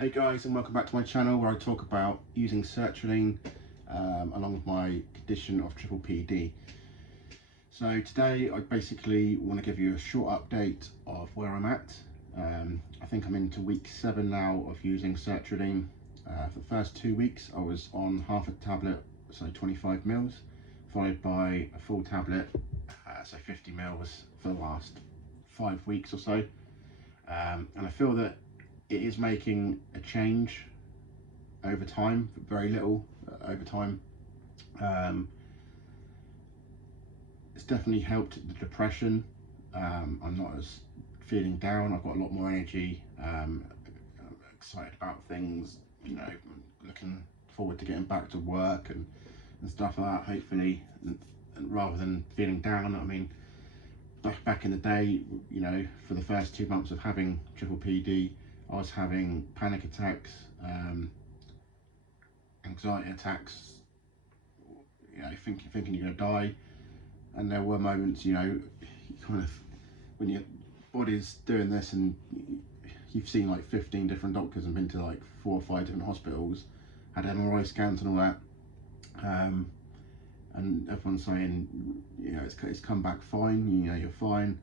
Hey guys, and welcome back to my channel where I talk about using sertraline along with my condition of PPPD. So today I basically want to give you a short update of where I'm at. I think I'm into week 7 now of using sertraline. For the first 2 weeks I was on half a tablet, so 25 mils, followed by a full tablet, so 50 mils for the last 5 weeks or so. And I feel that it is making a change over time, but very little over time. It's definitely helped the depression. I'm not as feeling down. I've got a lot more energy. I'm excited about things, you know, looking forward to getting back to work and stuff like that, hopefully, and rather than feeling down. I mean, back in the day, you know, for the first 2 months of having PPPD, I was having panic attacks, anxiety attacks, you know, thinking you're gonna die. And there were moments, you know, you kind of, when your body's doing this and you've seen like 15 different doctors and been to like 4 or 5 different hospitals, had MRI scans and all that, and everyone's saying, you know, it's come back fine, you know, you're fine,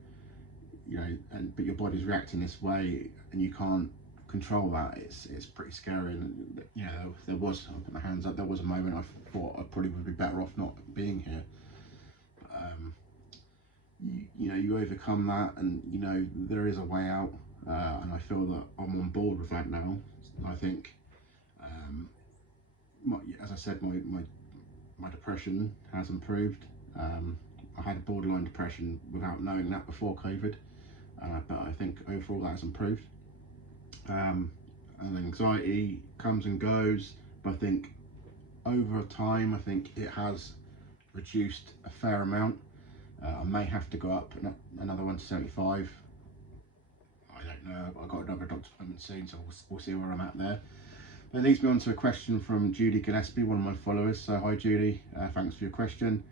you know, but your body's reacting this way and you can't control that. It's pretty scary. And you know, there was, I'll put my hands up, there was a moment I thought I probably would be better off not being here. You know, you overcome that, and you know there is a way out, and I feel that I'm on board with that now. I think, as I said, my depression has improved. I had borderline depression without knowing that before COVID, but I think overall that has improved. And anxiety comes and goes, but I think over time, I think it has reduced a fair amount. I may have to go up another one to 75. I don't know. I've got another doctor's appointment soon, so we'll see where I'm at there. That leads me on to a question from Judy Gillespie, one of my followers. So hi Judy, thanks for your question.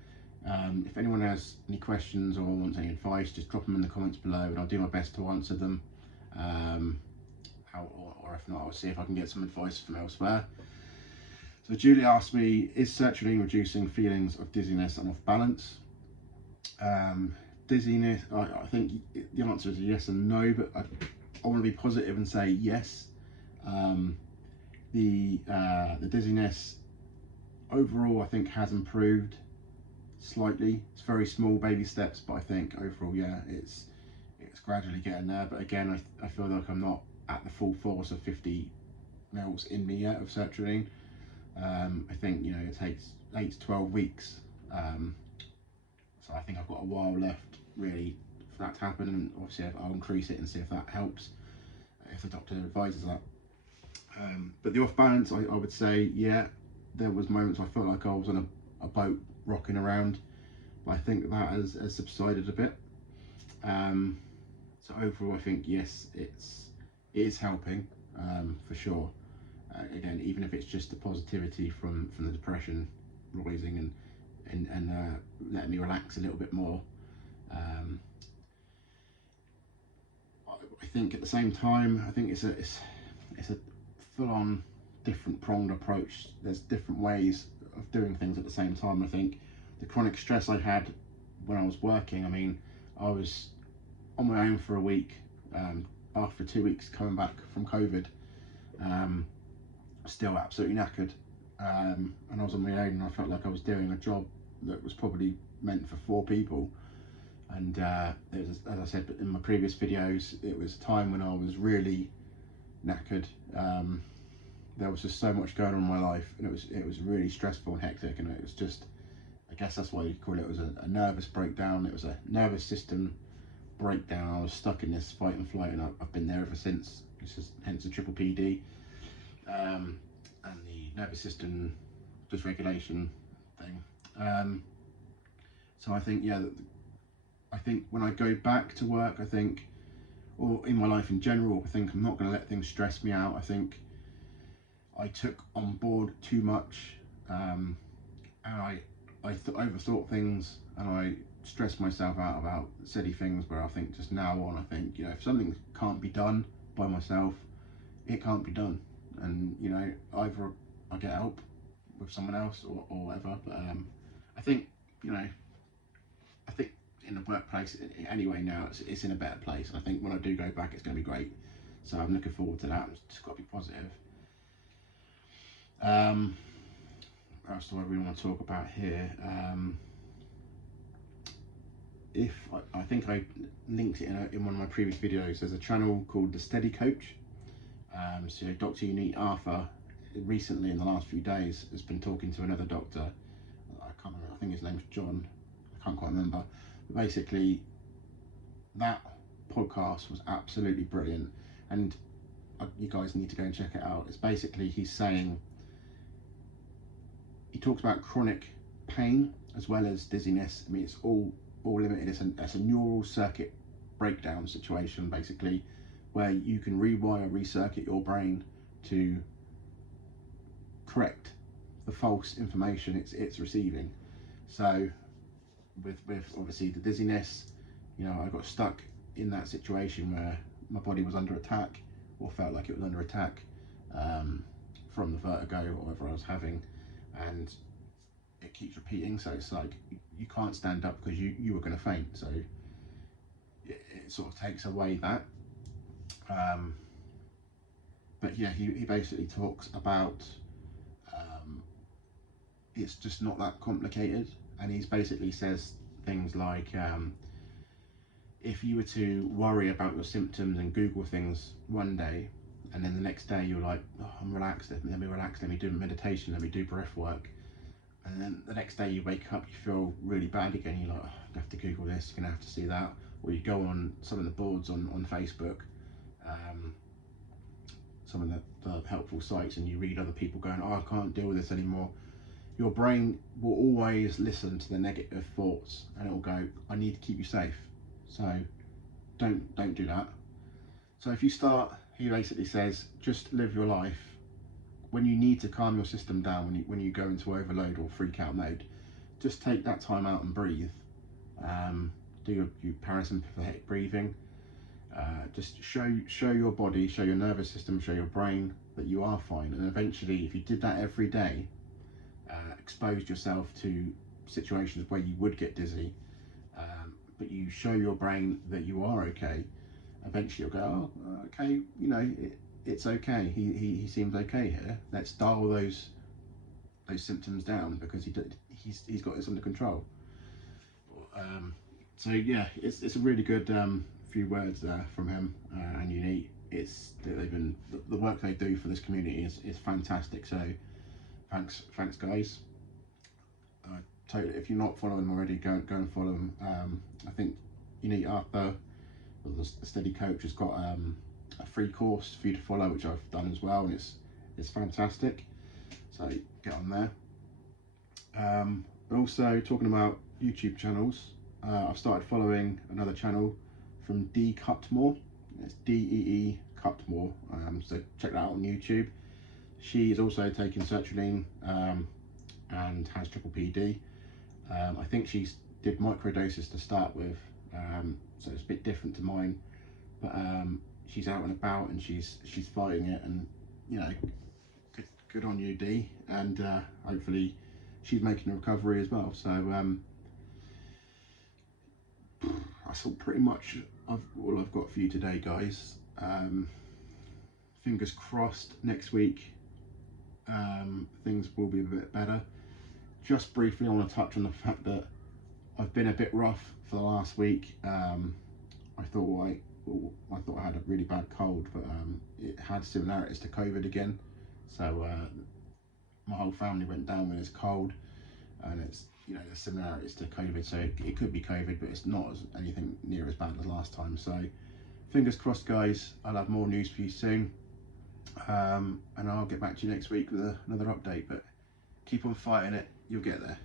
If anyone has any questions or wants any advice, just drop them in the comments below and I'll do my best to answer them. Or if not, I'll see if I can get some advice from elsewhere. So Julie asked me, is sertraline reducing feelings of dizziness and off balance? Dizziness, I think the answer is yes and no, but I want to be positive and say yes. The dizziness overall I think has improved slightly. It's very small baby steps, but I think overall, yeah, it's gradually getting there. But again, I feel like I'm not at the full force of 50 mils in me yet of sertraline. I think, you know, it takes 8 to 12 weeks. So I think I've got a while left really for that to happen, and obviously I'll increase it and see if that helps, if the doctor advises that. But the off balance, I would say, yeah, there was moments I felt like I was on a boat rocking around, but I think that has subsided a bit. So overall I think yes, it is helping, for sure. Again, even if it's just the positivity from the depression rising and letting me relax a little bit more. I think at the same time, I think it's a full-on different pronged approach. There's different ways of doing things at the same time. I think the chronic stress I had when I was working, I mean, I was on my own for a week, after 2 weeks coming back from COVID, still absolutely knackered, and I was on my own and I felt like I was doing a job that was probably meant for 4 people. And it was, as I said in my previous videos, it was a time when I was really knackered. There was just so much going on in my life, and it was really stressful and hectic, and it was just, I guess that's why you call it, it was a nervous breakdown. It was a nervous system breakdown. I was stuck in this fight and flight, and I've been there ever since. This is hence the PPPD, and the nervous system dysregulation thing. So I think, yeah, I think when I go back to work, I think, or in my life in general, I think I'm not going to let things stress me out. I think I took on board too much, and I overthought things, and I stressed myself out about silly things, where I think just now on, I think, you know, if something can't be done by myself, it can't be done. and you know, either I get help with someone else or whatever. But I think, you know, I think in the workplace anyway now it's in a better place. I think when I do go back, it's going to be great. So I'm looking forward to that. It's just got to be positive. What else do I really want to talk about here? I think I linked it in one of my previous videos. There's a channel called The Steady Coach. So Dr. Unique Arthur recently in the last few days has been talking to another doctor. I can't remember, I think his name's John. I can't quite remember. But basically, that podcast was absolutely brilliant, and you guys need to go and check it out. It's basically, he talks about chronic pain as well as dizziness. I mean, it's all limited. It's a neural circuit breakdown situation, basically, where you can rewire, recircuit your brain to correct the false information it's receiving. So with obviously the dizziness, you know, I got stuck in that situation where my body was under attack, or felt like it was under attack, from the vertigo or whatever I was having, and it keeps repeating. So it's like you can't stand up because you were going to faint. So it sort of takes away that. But yeah, he basically talks about it's just not that complicated, and he basically says things like, if you were to worry about your symptoms and Google things one day, and then the next day you're like, oh, I'm relaxed, let me relax, let me do meditation, let me do breath work, and then the next day you wake up, you feel really bad again, you're like, oh, I have to Google this, you're gonna have to see that. Or you go on some of the boards on Facebook, some of the helpful sites, and you read other people going, oh, I can't deal with this anymore. Your brain will always listen to the negative thoughts, and it will go, I need to keep you safe, so don't do that. So if you start, he basically says, just live your life. When you need to calm your system down, when you go into overload or freak out mode, just take that time out and breathe. Do your parasympathetic breathing. Just show your body, show your nervous system, show your brain that you are fine. And eventually, if you did that every day, exposed yourself to situations where you would get dizzy, but you show your brain that you are okay, eventually you'll go, oh, okay, you know, it's okay. He seems okay here. Let's dial those symptoms down, because he's got this under control. So yeah, it's a really good few words there from him and Unique. The work they do for this community is fantastic. So thanks guys. Totally, if you're not following them already, go and follow them. I think Unique Arthur, the Steady Coach, has got a free course for you to follow, which I've done as well, and it's fantastic. So get on there. But also, talking about YouTube channels, I've started following another channel from D Cutmore. It's DEE Cutmore. So check that out on YouTube. She is also taking sertraline and has PPPD. I think she did microdoses to start with, so it's a bit different to mine. But she's out and about, and she's fighting it, and you know, good on you, D. And hopefully she's making a recovery as well. So that's all pretty much all I've got for you today, guys. Fingers crossed next week things will be a bit better. Just briefly, I want to touch on the fact that I've been a bit rough for the last week. I thought I had a really bad cold, but it had similarities to COVID again. So my whole family went down with this cold, and it's, you know, the similarities to COVID. So it could be COVID, but it's not anything near as bad as last time. So fingers crossed, guys. I'll have more news for you soon, and I'll get back to you next week with another update. But keep on fighting it. You'll get there.